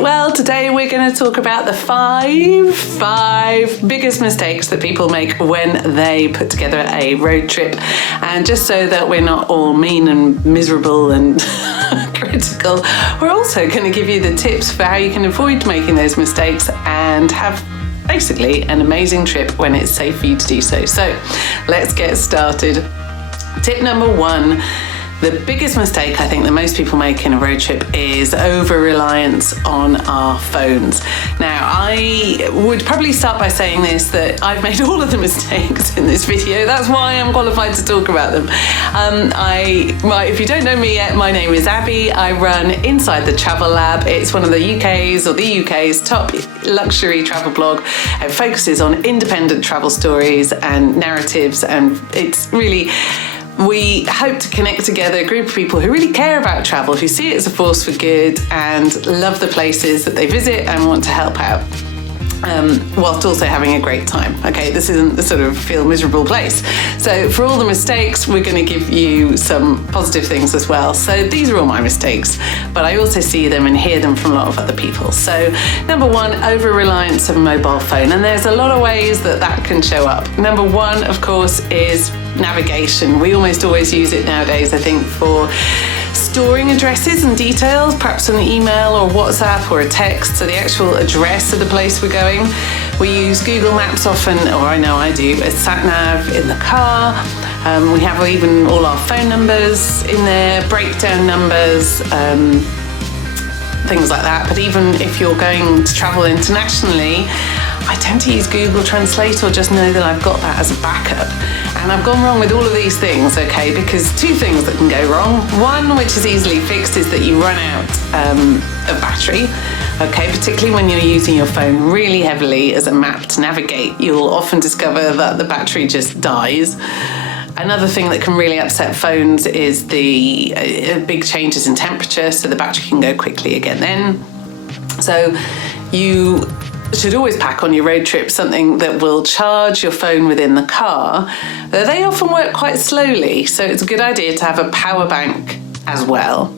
Well, today we're going to talk about the five biggest mistakes that people make when they put together a road trip. And just so that we're not all mean and miserable and critical, we're also going to give you the tips for how you can avoid making those mistakes and have basically an amazing trip when it's safe for you to do so. So let's get started. Tip number one. The biggest mistake I think that most people make in a road trip is over-reliance on our phones. Now, I would probably start by saying this, that I've made all of the mistakes in this video. That's why I'm qualified to talk about them. If you don't know me yet, my name is Abby. I run Inside the Travel Lab. It's one of the UK's top luxury travel blog. It focuses on independent travel stories and narratives, and it's really... We hope to connect together a group of people who really care about travel, who see it as a force for good and love the places that they visit and want to help out, whilst also having a great time. Okay, this isn't the sort of feel miserable place. So for all the mistakes, we're going to give you some positive things as well. So these are all my mistakes, but I also see them and hear them from a lot of other people. So number one, over-reliance of a mobile phone. And there's a lot of ways that that can show up. Number one, of course, is navigation. We almost always use it nowadays, I think, for storing addresses and details, perhaps an email or WhatsApp or a text, so the actual address of the place we're going. We use Google Maps often, or I know I do, as sat-nav in the car. We have even all our phone numbers in there, breakdown numbers, things like that. But even if you're going to travel internationally, I tend to use Google Translate or just know that I've got that as a backup. And I've gone wrong with all of these things, okay, because two things that can go wrong. One, which is easily fixed, is that you run out of battery, okay, particularly when you're using your phone really heavily as a map to navigate. You'll often discover that the battery just dies. Another thing that can really upset phones is the big changes in temperature, so the battery can go quickly again then. So you should always pack on your road trip something that will charge your phone within the car. They often work quite slowly, so it's a good idea to have a power bank as well.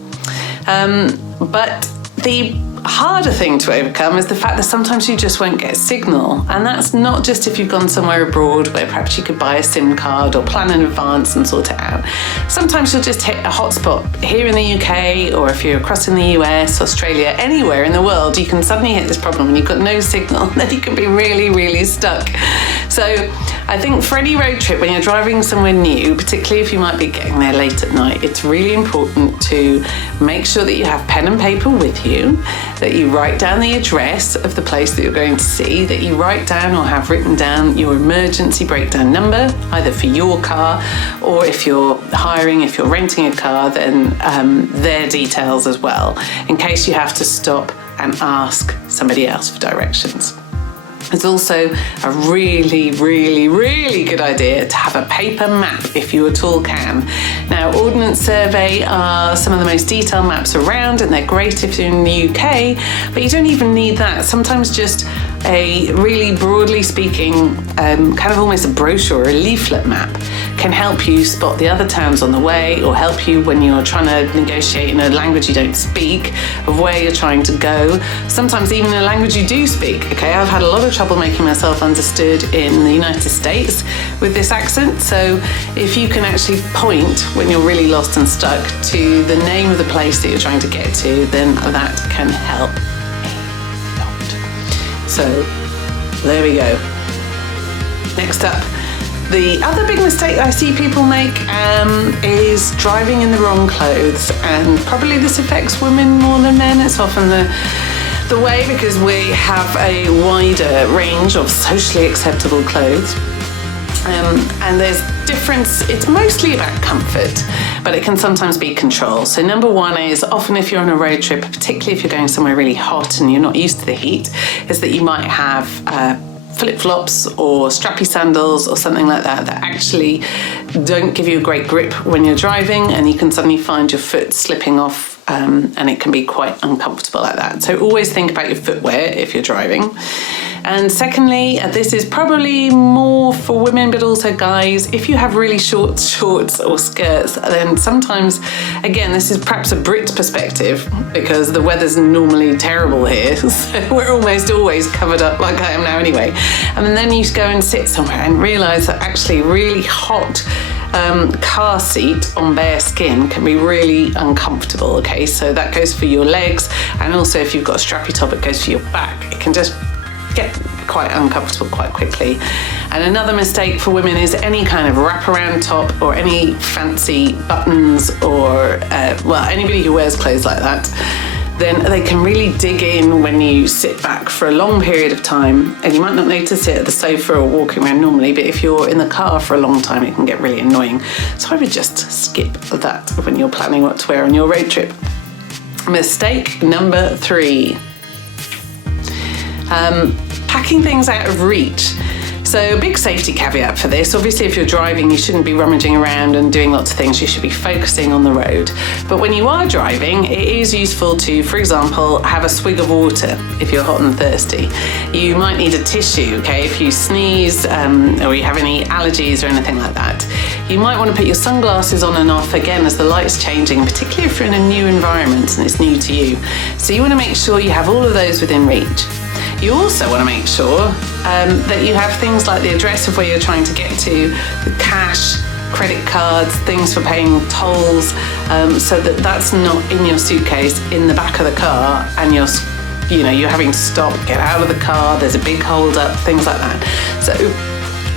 But the harder thing to overcome is the fact that sometimes you just won't get a signal, and that's not just if you've gone somewhere abroad where perhaps you could buy a SIM card or plan in advance and sort it out. Sometimes you'll just hit a hotspot here in the UK, or if you're across in the US, Australia, anywhere in the world, you can suddenly hit this problem and you've got no signal, and then you can be really, really stuck. So I think for any road trip, when you're driving somewhere new, particularly if you might be getting there late at night, it's really important to make sure that you have pen and paper with you, that you write down the address of the place that you're going to see, that you write down or have written down your emergency breakdown number, either for your car or if you're renting a car, then their details as well, in case you have to stop and ask somebody else for directions. It's also a really, really, really good idea to have a paper map if you at all can. Now, Ordnance Survey are some of the most detailed maps around, and they're great if you're in the UK, but you don't even need that. Sometimes just a really broadly speaking, kind of almost a brochure or a leaflet map can help you spot the other towns on the way, or help you when you're trying to negotiate in a language you don't speak of where you're trying to go. Sometimes even a language you do speak. Okay, I've had a lot of trouble making myself understood in the United States with this accent, so if you can actually point when you're really lost and stuck to the name of the place that you're trying to get to, then that can help a lot. So there we go. Next up, the other big mistake I see people make is driving in the wrong clothes, and probably this affects women more than men. It's often the way, because we have a wider range of socially acceptable clothes, and there's difference. It's mostly about comfort, but it can sometimes be control. So number one is, often if you're on a road trip, particularly if you're going somewhere really hot and you're not used to the heat, is that you might have flip-flops or strappy sandals or something like that actually don't give you a great grip when you're driving, and you can suddenly find your foot slipping off, and it can be quite uncomfortable like that. So always think about your footwear if you're driving. And secondly, this is probably more for women, but also guys, if you have really short shorts or skirts, then sometimes, again, this is perhaps a Brit perspective because the weather's normally terrible here, so we're almost always covered up like I am now anyway. And then you go and sit somewhere and realise that actually really hot car seat on bare skin can be really uncomfortable, okay? So that goes for your legs, and also if you've got a strappy top, it goes for your back. It can just get quite uncomfortable quite quickly. And another mistake for women is any kind of wraparound top or any fancy buttons or, anybody who wears clothes like that, then they can really dig in when you sit back for a long period of time. And you might not notice it at the sofa or walking around normally, but if you're in the car for a long time, it can get really annoying. So I would just skip that when you're planning what to wear on your road trip. Mistake number 3. Packing things out of reach. So a big safety caveat for this, obviously if you're driving you shouldn't be rummaging around and doing lots of things, you should be focusing on the road. But when you are driving, it is useful to, for example, have a swig of water if you're hot and thirsty. You might need a tissue, okay, if you sneeze or you have any allergies or anything like that. You might want to put your sunglasses on and off again as the light's changing, particularly if you're in a new environment and it's new to you. So you want to make sure you have all of those within reach. You also want to make sure that you have things like the address of where you're trying to get to, the cash, credit cards, things for paying tolls, so that that's not in your suitcase in the back of the car and you're having to stop, get out of the car, there's a big hold up, things like that. So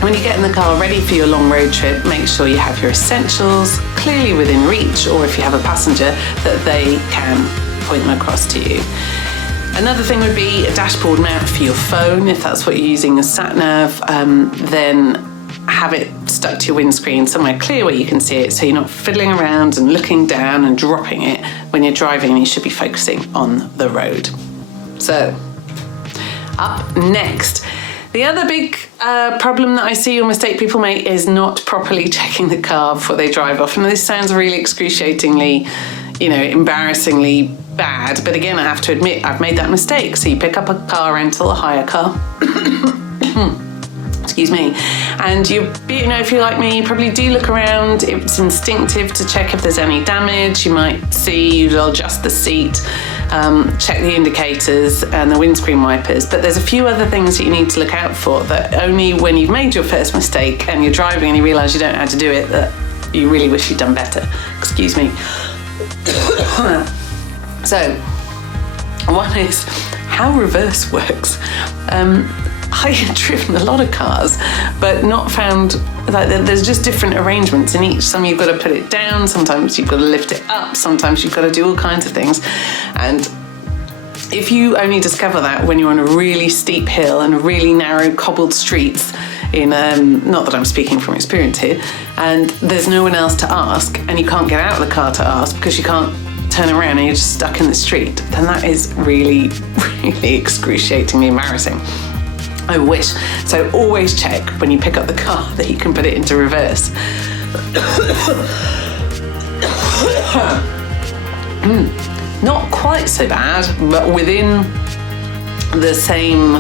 when you get in the car ready for your long road trip, make sure you have your essentials clearly within reach, or if you have a passenger, that they can point them across to you. Another thing would be a dashboard mount for your phone. If that's what you're using as sat-nav, then have it stuck to your windscreen somewhere clear where you can see it, so you're not fiddling around and looking down and dropping it when you're driving, and you should be focusing on the road. So, up next. The other big problem that I see or mistake people make is not properly checking the car before they drive off. And this sounds really excruciatingly, embarrassingly bad, but again, I have to admit I've made that mistake. So you pick up a car rental, a hire car, excuse me, and if you're like me, you probably do look around. It's instinctive to check if there's any damage. You might see, you'll adjust the seat, check the indicators and the windscreen wipers, but there's a few other things that you need to look out for that only when you've made your first mistake and you're driving and you realise you don't know how to do it, that you really wish you'd done better. Excuse me. So, one is how reverse works. I have driven a lot of cars, but not found, like, there's just different arrangements in each. Some you've got to put it down, sometimes you've got to lift it up, sometimes you've got to do all kinds of things. And if you only discover that when you're on a really steep hill and really narrow cobbled streets, not that I'm speaking from experience here, and there's no one else to ask, and you can't get out of the car to ask because you can't turn around and you're just stuck in the street, then that is really, really excruciatingly embarrassing. I wish. So always check when you pick up the car that you can put it into reverse. Not quite so bad, but within the same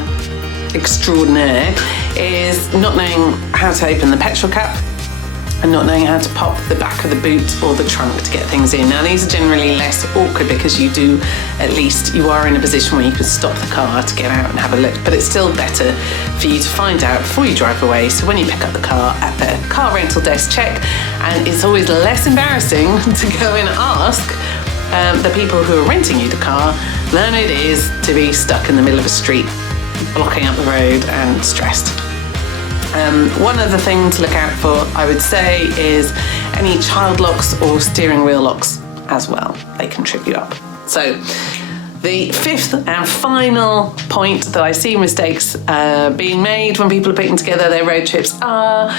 extraordinaire is not knowing how to open the petrol cap and not knowing how to pop the back of the boot or the trunk to get things in. Now, these are generally less awkward because you are in a position where you can stop the car to get out and have a look, but it's still better for you to find out before you drive away. So when you pick up the car at the car rental desk, check, and it's always less embarrassing to go and ask the people who are renting you the car than it is to be stuck in the middle of a street, blocking up the road and stressed. One other thing to look out for, I would say, is any child locks or steering wheel locks as well. They can trip you up. So the fifth and final point that I see mistakes being made when people are putting together their road trips are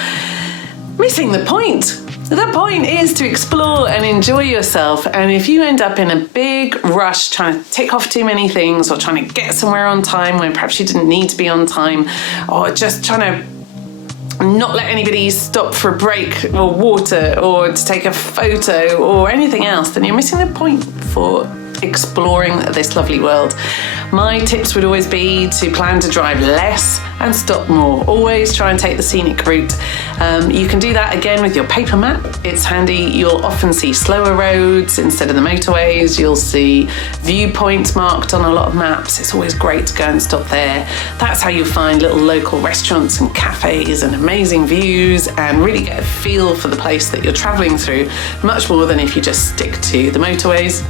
missing the point. The point is to explore and enjoy yourself, and if you end up in a big rush trying to tick off too many things or trying to get somewhere on time when perhaps you didn't need to be on time, or just trying to not let anybody stop for a break or water or to take a photo or anything else, then you're missing the point for exploring this lovely world. My tips would always be to plan to drive less and stop more. Always try and take the scenic route. You can do that again with your paper map. It's handy. You'll often see slower roads instead of the motorways. You'll see viewpoints marked on a lot of maps. It's always great to go and stop there. That's how you find little local restaurants and cafes and amazing views and really get a feel for the place that you're travelling through, much more than if you just stick to the motorways.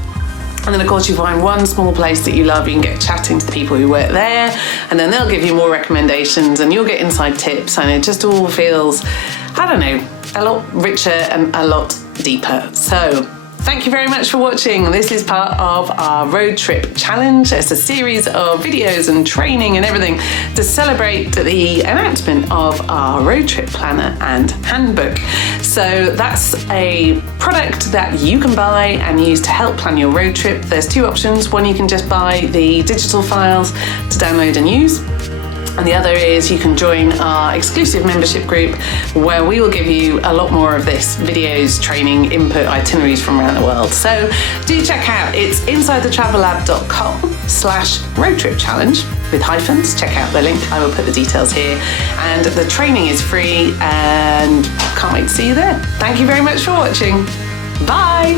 And then of course you find one small place that you love, you can get chatting to the people who work there, and then they'll give you more recommendations and you'll get inside tips, and it just all feels, I don't know, a lot richer and a lot deeper. So thank you very much for watching. This is part of our road trip challenge. It's a series of videos and training and everything to celebrate the announcement of our road trip planner and handbook. So that's a product that you can buy and use to help plan your road trip. There's two options. One, you can just buy the digital files to download and use. And the other is you can join our exclusive membership group where we will give you a lot more of this, videos, training, input, itineraries from around the world. So do check out, it's insidetravellab.com/roadtripchallenge with hyphens. Check out the link, I will put the details here. And the training is free and can't wait to see you there. Thank you very much for watching. Bye.